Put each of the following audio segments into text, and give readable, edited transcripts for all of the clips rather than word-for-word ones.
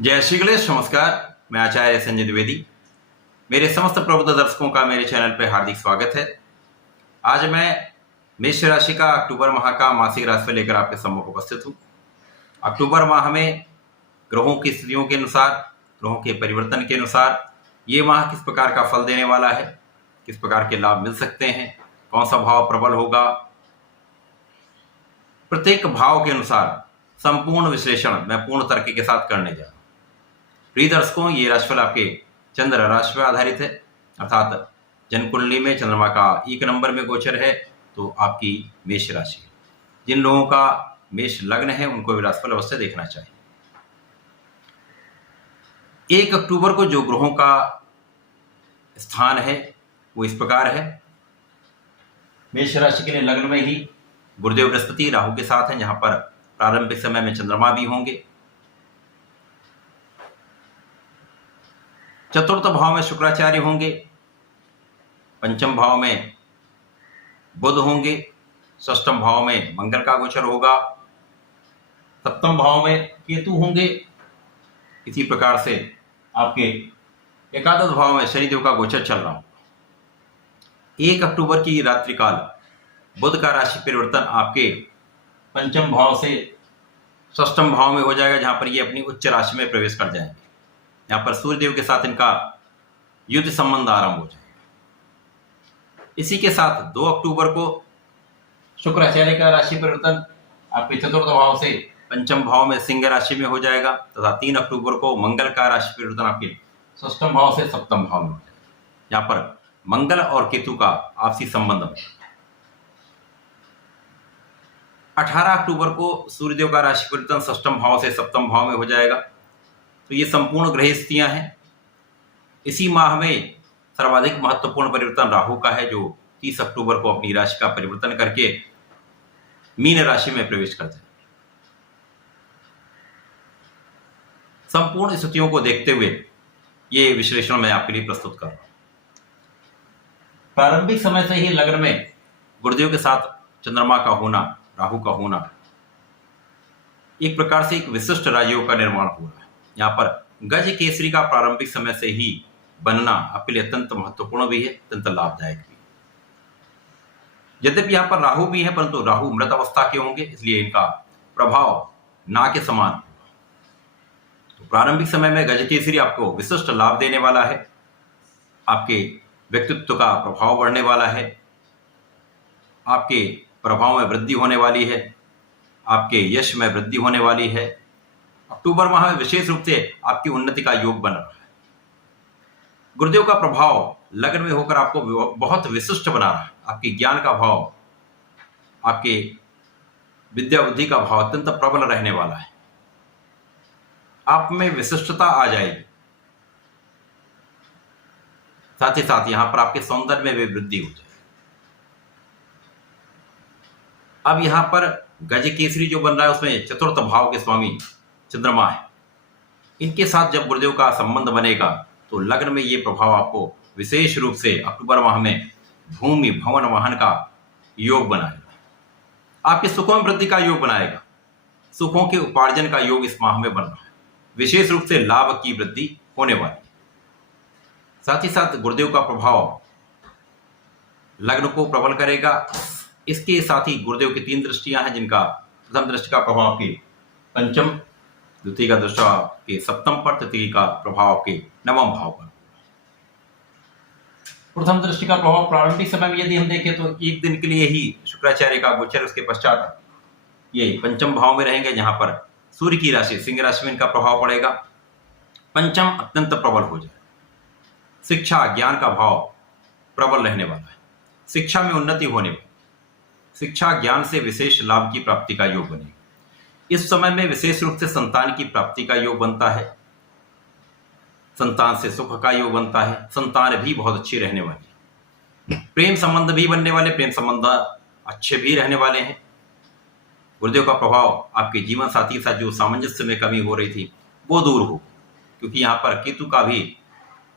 जय श्री गणेश। नमस्कार, मैं आचार्य संजय द्विवेदी। मेरे समस्त प्रबुद्ध दर्शकों का मेरे चैनल पर हार्दिक स्वागत है। आज मैं मेष राशि का अक्टूबर माह का मासिक राशिफल लेकर आपके सम्मुख उपस्थित हूँ। अक्टूबर माह में ग्रहों की स्थितियों के अनुसार, ग्रहों के परिवर्तन के अनुसार ये माह किस प्रकार का फल देने वाला है, किस प्रकार के लाभ मिल सकते हैं, कौन सा भाव प्रबल होगा, प्रत्येक भाव के अनुसार संपूर्ण विश्लेषण मैं पूर्ण तर्क के साथ करने जा रहा हूं। प्रिय दर्शकों, ये राशिफल आपके चंद्र राशि पर आधारित है, अर्थात जन्मकुंडली में चंद्रमा का 1 नंबर में गोचर है तो आपकी मेष राशि है। जिन लोगों का मेष लग्न है उनको भी राशिफल अवश्य देखना चाहिए। 1 अक्टूबर को जो ग्रहों का स्थान है वो इस प्रकार है। मेष राशि के लिए लग्न में ही गुरुदेव बृहस्पति राहु के साथ हैं, जहां पर प्रारंभिक समय में चंद्रमा भी होंगे। चतुर्थ भाव में शुक्राचार्य होंगे, पंचम भाव में बुध होंगे, षष्ठम भाव में मंगल का गोचर होगा, सप्तम भाव में केतु होंगे। इसी प्रकार से आपके एकादश भाव में शनिदेव का गोचर चल रहा होगा। 1 अक्टूबर की रात्रि काल बुध का राशि परिवर्तन आपके पंचम भाव से षष्ठम भाव में हो जाएगा, जहां पर ये अपनी उच्च राशि में प्रवेश कर जाएंगे। यहाँ पर सूर्यदेव के साथ इनका युद्ध संबंध आरंभ हो जाएगा। इसी के साथ 2 अक्टूबर को शुक्राचार्य का राशि परिवर्तन आपके चतुर्थ भाव से पंचम भाव में सिंह राशि में हो जाएगा, तथा 3 अक्टूबर को मंगल का राशि परिवर्तन आपके षष्ठम भाव से सप्तम भाव में हो जाएगा। यहाँ पर मंगल और केतु का आपसी संबंध है। 18 अक्टूबर को सूर्यदेव का राशि परिवर्तन षष्ठम भाव से सप्तम भाव में हो जाएगा। तो ये संपूर्ण ग्रह स्थितियां हैं। इसी माह में सर्वाधिक महत्वपूर्ण परिवर्तन राहु का है, जो 30 अक्टूबर को अपनी राशि का परिवर्तन करके मीन राशि में प्रवेश करते हैं। संपूर्ण स्थितियों को देखते हुए ये विश्लेषण मैं आपके लिए प्रस्तुत कर रहा हूं। प्रारंभिक समय से ही लग्न में गुरुदेव के साथ चंद्रमा का होना, राहु का होना, एक प्रकार से एक विशिष्ट राजयोग का निर्माण हो रहा है। यहाँ पर गज केसरी का प्रारंभिक समय से ही बनना आपके लिए अत्यंत महत्वपूर्ण भी है, अत्यंत लाभदायक भी है। यद्यपि यहाँ पर राहु भी है, परंतु राहु मृत अवस्था के होंगे, इसलिए इनका प्रभाव ना के समान होगा। तो प्रारंभिक समय में गज केसरी आपको विशिष्ट लाभ देने वाला है, आपके व्यक्तित्व का प्रभाव बढ़ने वाला है, आपके प्रभाव में वृद्धि होने वाली है, आपके यश में वृद्धि होने वाली है। अक्टूबर माह में विशेष रूप से आपकी उन्नति का योग बन रहा है। गुरुदेव का प्रभाव लग्न में होकर आपको बहुत विशिष्ट बना रहा है। आपके ज्ञान का भाव, आपके विद्या बुद्धि का भाव अत्यंत प्रबल रहने वाला है। आप में विशिष्टता आ जाएगी, साथ ही साथ यहां पर आपके सौंदर्य में भी वृद्धि हो जाएगी। अब यहां पर गज केसरी जो बन रहा है उसमें चतुर्थ भाव के स्वामी चंद्रमा है। इनके साथ जब गुरुदेव का संबंध बनेगा तो लग्न में ये प्रभाव आपको विशेष रूप से अक्टूबर माह में भूमि भवन वाहन का योग बनाएगा, आपके सुखों में वृद्धि का योग बनाएगा, सुखों के उपार्जन का योग इस माह में बन रहा है। विशेष रूप से लाभ की वृद्धि होने वाली है। साथ ही साथ गुरुदेव का प्रभाव लग्न को प्रबल करेगा। इसके साथ ही गुरुदेव की 3 दृष्टियां हैं, जिनका प्रथम दृष्टि का प्रभाव आपके पंचम, द्वितीय का दृष्टि के सप्तम पर, तृतीय का प्रभाव के नवम भाव पर। प्रथम दृष्टि का प्रभाव प्रारंभिक समय में यदि हम देखें तो 1 दिन के लिए ही शुक्राचार्य का गोचर, उसके पश्चात ये पंचम भाव में रहेंगे, जहां पर सूर्य की राशि सिंह राशि में इनका प्रभाव पड़ेगा। पंचम अत्यंत प्रबल हो जाए। शिक्षा ज्ञान का भाव प्रबल रहने वाला है, शिक्षा में उन्नति होने वाली, शिक्षा ज्ञान से विशेष लाभ की प्राप्ति का योग बनेगा। इस समय में विशेष रूप से संतान की प्राप्ति का योग बनता है, संतान से सुख का योग बनता है, संतान भी बहुत अच्छी रहने वाली है, प्रेम संबंध भी बनने वाले, प्रेम संबंध अच्छे भी रहने वाले हैं। गुरुदेव का प्रभाव आपके जीवन साथी के साथ जो सामंजस्य में कमी हो रही थी वो दूर हो, क्योंकि यहाँ पर केतु का भी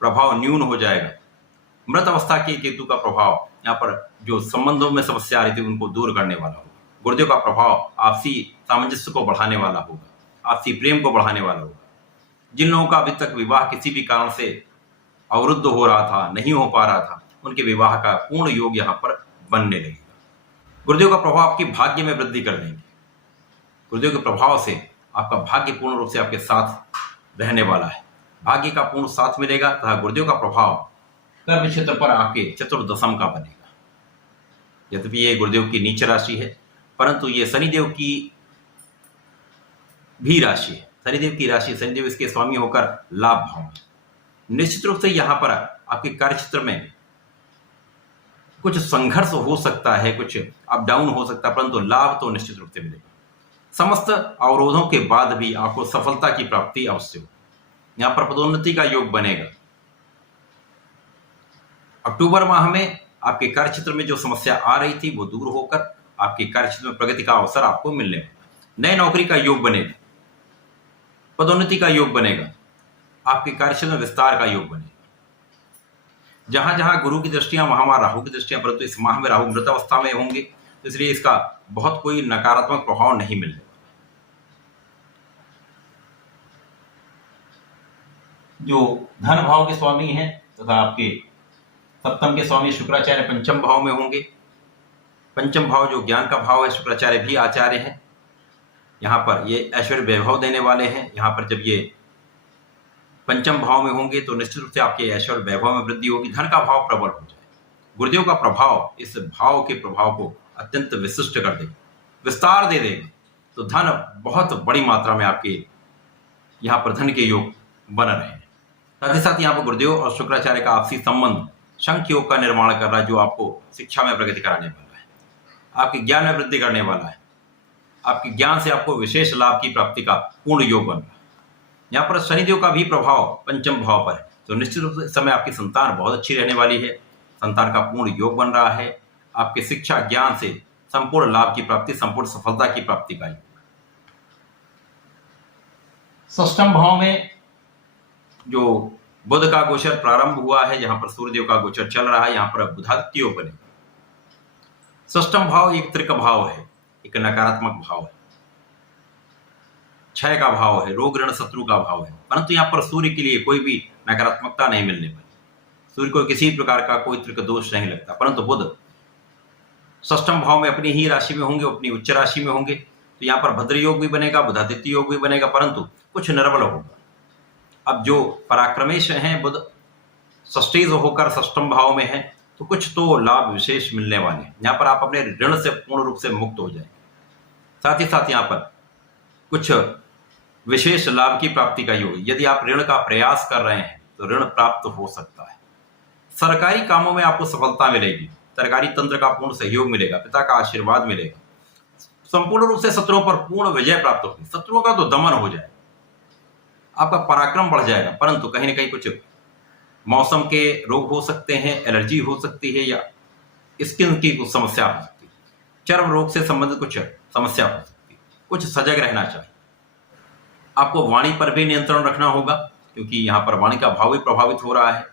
प्रभाव न्यून हो जाएगा। मृत अवस्था के केतु का प्रभाव यहाँ पर जो संबंधों में समस्या आ रही थी उनको दूर करने वाला होगा। गुरुदेव का प्रभाव आपसी सामंजस्य को बढ़ाने वाला होगा, आपसी प्रेम को बढ़ाने वाला होगा। जिन लोगों का अभी तक विवाह किसी भी कारण से अवरुद्ध हो रहा था, नहीं हो पा रहा था, उनके विवाह का पूर्ण योग यहाँ पर बनने लगेगा। गुरुदेव का प्रभाव आपके भाग्य में वृद्धि कर देंगे। गुरुदेव के प्रभाव से आपका भाग्य पूर्ण रूप से आपके साथ रहने वाला है। भाग्य का पूर्ण साथ मिलेगा तथा गुरुदेव का प्रभाव कर्म क्षेत्र पर आपके चतुर्दशम का बनेगा। यद्यपि ये गुरुदेव की नीच राशि है, परंतु ये शनिदेव की भी राशि है। शनिदेव की राशि, शनिदेव इसके स्वामी होकर लाभ भाव में। निश्चित रूप से यहाँ पर आपके कार्य क्षेत्र में कुछ संघर्ष हो सकता है, कुछ अप डाउन हो सकता है, परंतु लाभ तो निश्चित रूप से मिलेगा। समस्त अवरोधों के बाद भी आपको सफलता की प्राप्ति अवश्य हो। यहाँ पर पदोन्नति का योग बनेगा। अक्टूबर माह में आपके कार्य क्षेत्र में जो समस्या आ रही थी वो दूर होकर आपके कार्य क्षेत्र में प्रगति का अवसर आपको मिलने वाला। नए नौकरी का योग बनेगा, पदोन्नति का योग बनेगा, आपके कार्य क्षेत्र में विस्तार का योग बनेगा। जहां जहां गुरु की दृष्टियां वहां वहां राहु की दृष्टियां, परंतु इस माह में राहु मृत अवस्था में होंगे, तो इसलिए इसका बहुत कोई नकारात्मक प्रभाव नहीं मिलने वाला। जो धन भाव के स्वामी हैं तथा आपके सप्तम के स्वामी शुक्राचार्य पंचम भाव में होंगे। पंचम भाव जो ज्ञान का भाव है, शुक्राचार्य भी आचार्य हैं। यहाँ पर ये ऐश्वर्य वैभव देने वाले हैं। यहाँ पर जब ये पंचम भाव में होंगे तो निश्चित रूप से आपके ऐश्वर्य वैभव में वृद्धि होगी, धन का भाव प्रबल हो जाए। गुरुदेव का प्रभाव इस भाव के प्रभाव को अत्यंत विशिष्ट कर देगा, विस्तार दे देगा, तो धन बहुत बड़ी मात्रा में आपके यहाँ पर धन के योग बन रहे हैं। साथ ही साथ यहाँ पर गुरुदेव और शुक्राचार्य का आपसी संबंध शंख योग का निर्माण कर रहा है, जो आपको शिक्षा में प्रगति कराने वाला है, आपके ज्ञान में वृद्धि करने वाला है। आपके ज्ञान से आपको विशेष लाभ की प्राप्ति का पूर्ण योग बन रहा है। यहाँ पर शनिदेव का भी प्रभाव पंचम भाव पर है, तो निश्चित रूप से इस समय आपकी संतान बहुत अच्छी रहने वाली है। संतान का पूर्ण योग बन रहा है। आपके शिक्षा ज्ञान से संपूर्ण लाभ की प्राप्ति, संपूर्ण सफलता की प्राप्ति का योग। षष्ठम भाव में जो बुध का गोचर प्रारंभ हुआ है, जहां पर सूर्यदेव का गोचर चल रहा है, यहाँ पर बुधादित्य योग बनेगा। षष्ठम भाव एक त्रिक भाव है, एक नकारात्मक भाव है, क्षय का भाव है, रोग ऋण शत्रु का भाव है, परंतु यहाँ पर सूर्य के लिए कोई भी नकारात्मकता नहीं मिलने वाली। सूर्य को किसी प्रकार का कोई त्रिक दोष नहीं लगता, परंतु बुध षष्ठम भाव में अपनी ही राशि में होंगे, अपनी उच्च राशि में होंगे, तो यहाँ पर भद्र योग भी बनेगा, बुधादित्य योग भी बनेगा, परंतु कुछ निर्बल होगा। अब जो पराक्रमेश हैं बुध षष्ठीज होकर षष्ठम भाव में है, तो कुछ तो लाभ विशेष मिलने वाले हैं। यहाँ पर आप अपने ऋण से पूर्ण रूप से मुक्त हो जाएंगे। साथ ही साथ यहाँ पर कुछ विशेष लाभ की प्राप्ति का योग। यदि आप ऋण का प्रयास कर रहे हैं तो ऋण प्राप्त हो सकता है। सरकारी कामों में आपको सफलता मिलेगी, सरकारी तंत्र का पूर्ण सहयोग मिलेगा, पिता का आशीर्वाद मिलेगा, संपूर्ण रूप से शत्रुओं पर पूर्ण विजय प्राप्त होगी, शत्रुओं का तो दमन हो जाएगा, आपका पराक्रम बढ़ जाएगा। परंतु कहीं ना कहीं कुछ मौसम के रोग हो सकते हैं, एलर्जी हो सकती है, या स्किन की कुछ समस्या हो सकती है, चर्म रोग से संबंधित कुछ समस्या हो सकती है, कुछ सजग रहना चाहिए। आपको वाणी पर भी नियंत्रण रखना होगा, क्योंकि यहाँ पर वाणी का भाव भी प्रभावित हो रहा है।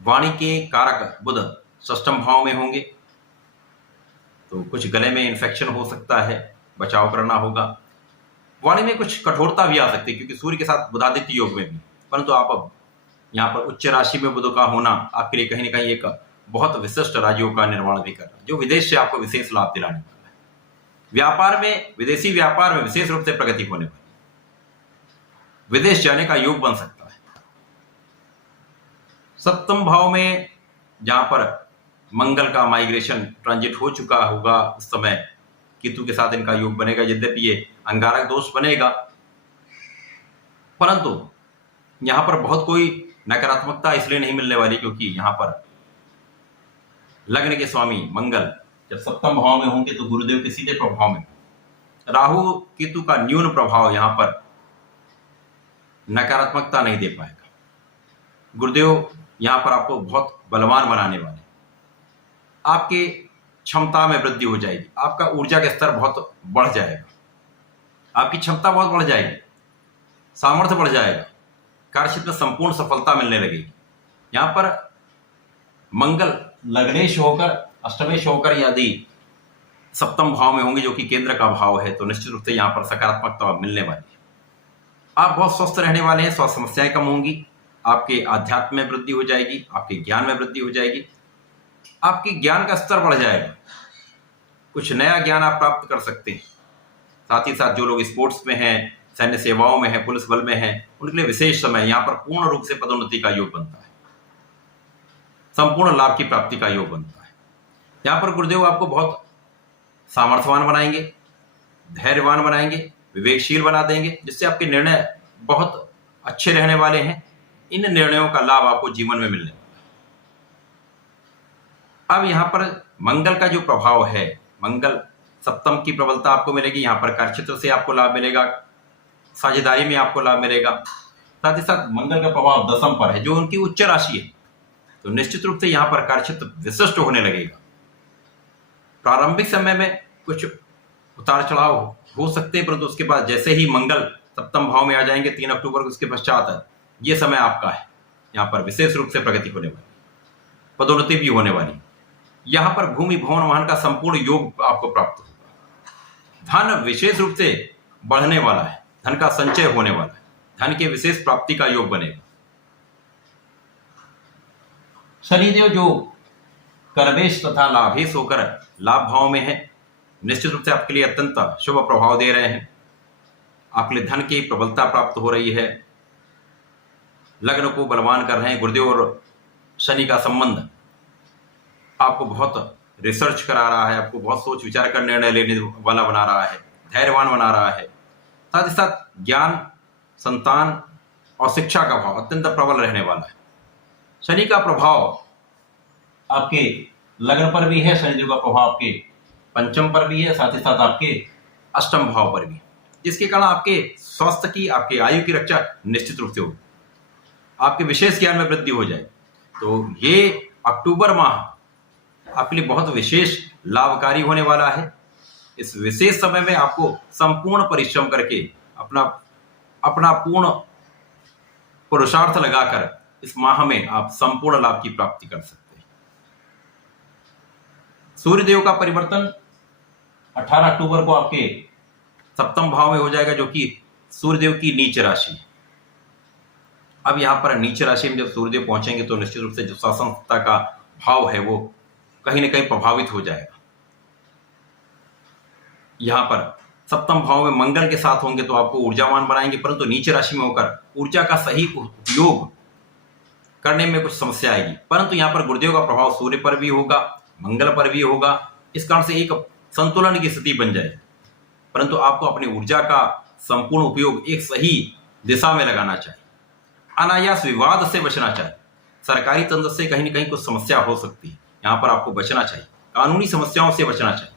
वाणी के कारक बुध षष्ठम भाव में होंगे, तो कुछ गले में इन्फेक्शन हो सकता है, बचाव करना होगा। वाणी में कुछ कठोरता भी आ सकती है, क्योंकि सूर्य के साथ बुधादित्य योग में भी, परंतु आप अब यहाँ पर उच्च राशि में बुध का होना आपके लिए कहीं ना कहीं एक बहुत विशिष्ट राजयोग का निर्माण भी कर रहा है, जो विदेश से आपको विशेष लाभ दिलाने वाला है। व्यापार में, विदेशी व्यापार में विशेष रूप से प्रगति होने वाली, विदेश जाने का योग बन सकता है। सप्तम भाव में जहां पर मंगल का माइग्रेशन ट्रांजिट हो चुका होगा, उस समय केतु के साथ इनका योग बनेगा। यद्यपि ये अंगारक दोष बनेगा, परंतु यहां पर बहुत कोई नकारात्मकता इसलिए नहीं मिलने वाली, क्योंकि यहां पर लग्न के स्वामी मंगल जब सप्तम भाव में होंगे तो गुरुदेव के सीधे प्रभाव में, राहु केतु का न्यून प्रभाव यहां पर नकारात्मकता नहीं दे पाएगा। गुरुदेव यहां पर आपको बहुत बलवान बनाने वाले, आपके क्षमता में वृद्धि हो जाएगी, आपका ऊर्जा का स्तर बहुत बढ़ जाएगा, आपकी क्षमता बहुत बढ़ जाएगी, सामर्थ्य बढ़ जाएगा, कार्यक्षेत्र में संपूर्ण सफलता मिलने लगेगी। यहां पर मंगल लग्नेश होकर, अष्टमेश होकर यदि सप्तम भाव में होंगे, जो कि केंद्र का भाव है, तो निश्चित रूप से यहां पर सकारात्मकता मिलने वाली है। आप बहुत स्वस्थ रहने वाले हैं, स्वास्थ्य समस्याएं कम होंगी, आपके आध्यात्म में वृद्धि हो जाएगी, आपके ज्ञान में वृद्धि हो जाएगी, आपकी ज्ञान का स्तर बढ़ जाएगा, कुछ नया ज्ञान आप प्राप्त कर सकते हैं। साथ ही साथ जो लोग स्पोर्ट्स में हैं, सैन्य सेवाओं में हैं, पुलिस बल में हैं, उनके लिए विशेष समय यहाँ पर पूर्ण रूप से पदोन्नति का योग बनता है, संपूर्ण लाभ की प्राप्ति का योग बनता है। यहाँ पर गुरुदेव आपको बहुत सामर्थ्यवान बनाएंगे, धैर्यवान बनाएंगे, विवेकशील बना देंगे, जिससे आपके निर्णय बहुत अच्छे रहने वाले हैं। इन निर्णयों का लाभ आपको जीवन में मिलने वाला है। अब यहाँ पर मंगल का जो प्रभाव है, मंगल सप्तम की प्रबलता आपको मिलेगी। यहाँ पर कार्यक्षेत्र से आपको लाभ मिलेगा, साझेदारी में आपको लाभ मिलेगा। साथ ही साथ मंगल का प्रभाव दसम पर है, जो उनकी उच्च राशि है, तो निश्चित रूप से यहाँ पर कार्यक्षेत्र विशिष्ट होने लगेगा। प्रारंभिक समय में कुछ उतार चढ़ाव हो सकते हैं, परंतु उसके बाद जैसे ही मंगल सप्तम भाव में आ जाएंगे 3 अक्टूबर को, उसके पश्चात ये समय आपका है। यहाँ पर विशेष रूप से प्रगति होने वाली, पदोन्नति भी होने वाली। यहाँ पर भूमि भवन वाहन का संपूर्ण योग आपको प्राप्त होगा। धन विशेष रूप से बढ़ने वाला है, धन का संचय होने वाला है, धन के विशेष प्राप्ति का योग बनेगा। शनिदेव जो कर्वेश तथा लाभेश होकर लाभ भाव में है, निश्चित रूप से आपके लिए अत्यंत शुभ प्रभाव दे रहे हैं। आपके लिए धन की प्रबलता प्राप्त हो रही है, लग्न को बलवान कर रहे हैं। गुरुदेव और शनि का संबंध आपको बहुत रिसर्च करा रहा है, आपको बहुत सोच विचार कर निर्णय लेने वाला बना रहा है, धैर्यवान बना रहा है। साथ ही साथ ज्ञान, संतान और शिक्षा का भाव अत्यंत प्रबल रहने वाला है। शनि का प्रभाव आपके लग्न पर भी है, शनिदेव का प्रभाव आपके पंचम पर भी है, साथ ही साथ आपके अष्टम भाव पर भी, जिसके कारण आपके स्वास्थ्य की, आपके आयु की रक्षा निश्चित रूप से होगी, आपके विशेष ज्ञान में वृद्धि हो जाए। तो ये अक्टूबर माह आपके लिए बहुत विशेष लाभकारी होने वाला है। इस विशेष समय में आपको संपूर्ण परिश्रम करके अपना पूर्ण पुरुषार्थ लगाकर इस माह में आप संपूर्ण लाभ की प्राप्ति कर सकते हैं। सूर्यदेव का परिवर्तन 18 अक्टूबर को आपके सप्तम भाव में हो जाएगा, जो कि सूर्यदेव की नीच राशि है। अब यहाँ पर नीच राशि में जब सूर्यदेव पहुंचेंगे तो निश्चित रूप से जो शासन सत्ता का भाव है वो कहीं ना कहीं प्रभावित हो जाएगा। यहाँ पर सप्तम भाव में मंगल के साथ होंगे तो आपको ऊर्जावान बनाएंगे, परंतु नीच राशि में होकर ऊर्जा का सही उपयोग करने में कुछ समस्या आएगी। परंतु यहाँ पर गुरुदेव का प्रभाव सूर्य पर भी होगा, मंगल पर भी होगा, इस कारण से एक संतुलन की स्थिति बन जाएगी। परंतु आपको अपनी ऊर्जा का संपूर्ण उपयोग एक सही दिशा में लगाना चाहिए। अनायास विवाद से बचना चाहिए। सरकारी तंत्र से कहीं न कहीं कुछ समस्या हो सकती है, यहाँ पर आपको बचना चाहिए। कानूनी समस्याओं से बचना चाहिए,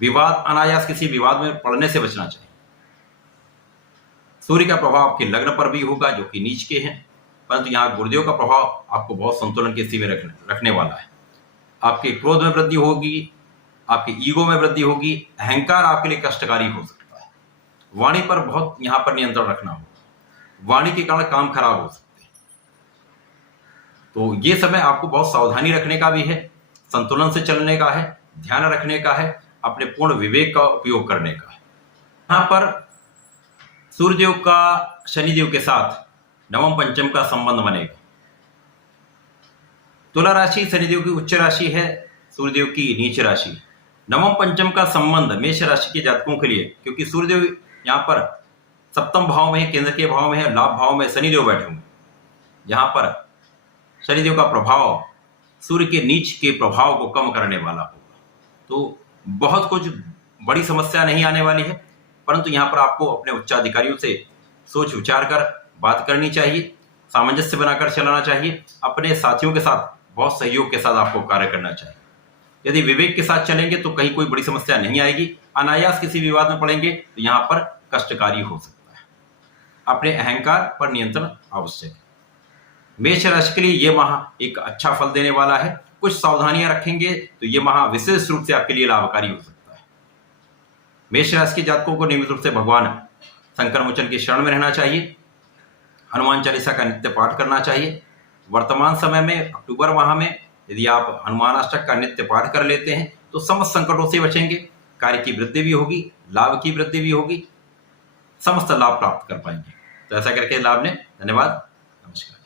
विवाद, अनायास किसी विवाद में पड़ने से बचना चाहिए। सूर्य का प्रभाव आपके लग्न पर भी होगा, जो कि नीच के हैं, परंतु यहाँ गुरुदेव का प्रभाव आपको बहुत संतुलन की स्थिति में रखने वाला है। आपके क्रोध में वृद्धि होगी, आपके ईगो में वृद्धि होगी, अहंकार आपके लिए कष्टकारी हो सकता है। वाणी पर बहुत यहाँ पर नियंत्रण रखना होगा, वाणी के कारण काम खराब हो सकते हैं। तो ये समय आपको बहुत सावधानी रखने का भी है, संतुलन से चलने का है, ध्यान रखने का है, अपने पूर्ण विवेक का उपयोग करने का है। यहाँ पर सूर्यदेव का शनिदेव के साथ नवम पंचम का संबंध बनेगा। तुला राशि शनिदेव की उच्च राशि है, सूर्यदेव की नीच राशि। नवम पंचम का संबंध मेष राशि के जातकों के लिए, क्योंकि सूर्यदेव यहाँ पर सप्तम भाव में है, केंद्र के भाव में है, लाभ भाव में शनिदेव बैठे हुए। यहाँ पर शनिदेव का प्रभाव सूर्य के नीच के प्रभाव को कम करने वाला होगा। तो बहुत कुछ बड़ी समस्या नहीं आने वाली है, परंतु यहाँ पर आपको अपने उच्चाधिकारियों से सोच विचार कर बात करनी चाहिए, सामंजस्य बनाकर चलाना चाहिए। अपने साथियों के साथ बहुत सहयोग के साथ आपको कार्य करना चाहिए। यदि विवेक के साथ चलेंगे तो कहीं कोई बड़ी समस्या नहीं आएगी। अनायास किसी विवाद में पड़ेंगे तो यहाँ पर कष्टकारी हो सकता है। अपने अहंकार पर नियंत्रण आवश्यक है। मेष राशि के लिए ये माह एक अच्छा फल देने वाला है। कुछ सावधानियां रखेंगे तो ये माह विशेष रूप से आपके लिए लाभकारी हो सकता है। मेष राशि के जातकों को नियमित रूप से भगवान शंकर मोचन की शरण में रहना चाहिए, हनुमान चालीसा का नित्य पाठ करना चाहिए। वर्तमान समय में अक्टूबर माह में यदि आप हनुमान अष्टक का नित्य पाठ कर लेते हैं तो समस्त संकटों से बचेंगे, कार्य की वृद्धि भी होगी, लाभ की वृद्धि भी होगी। समस्त लाभ प्राप्त कर पाएंगे। तो ऐसा करके लाभ लें। धन्यवाद, नमस्कार।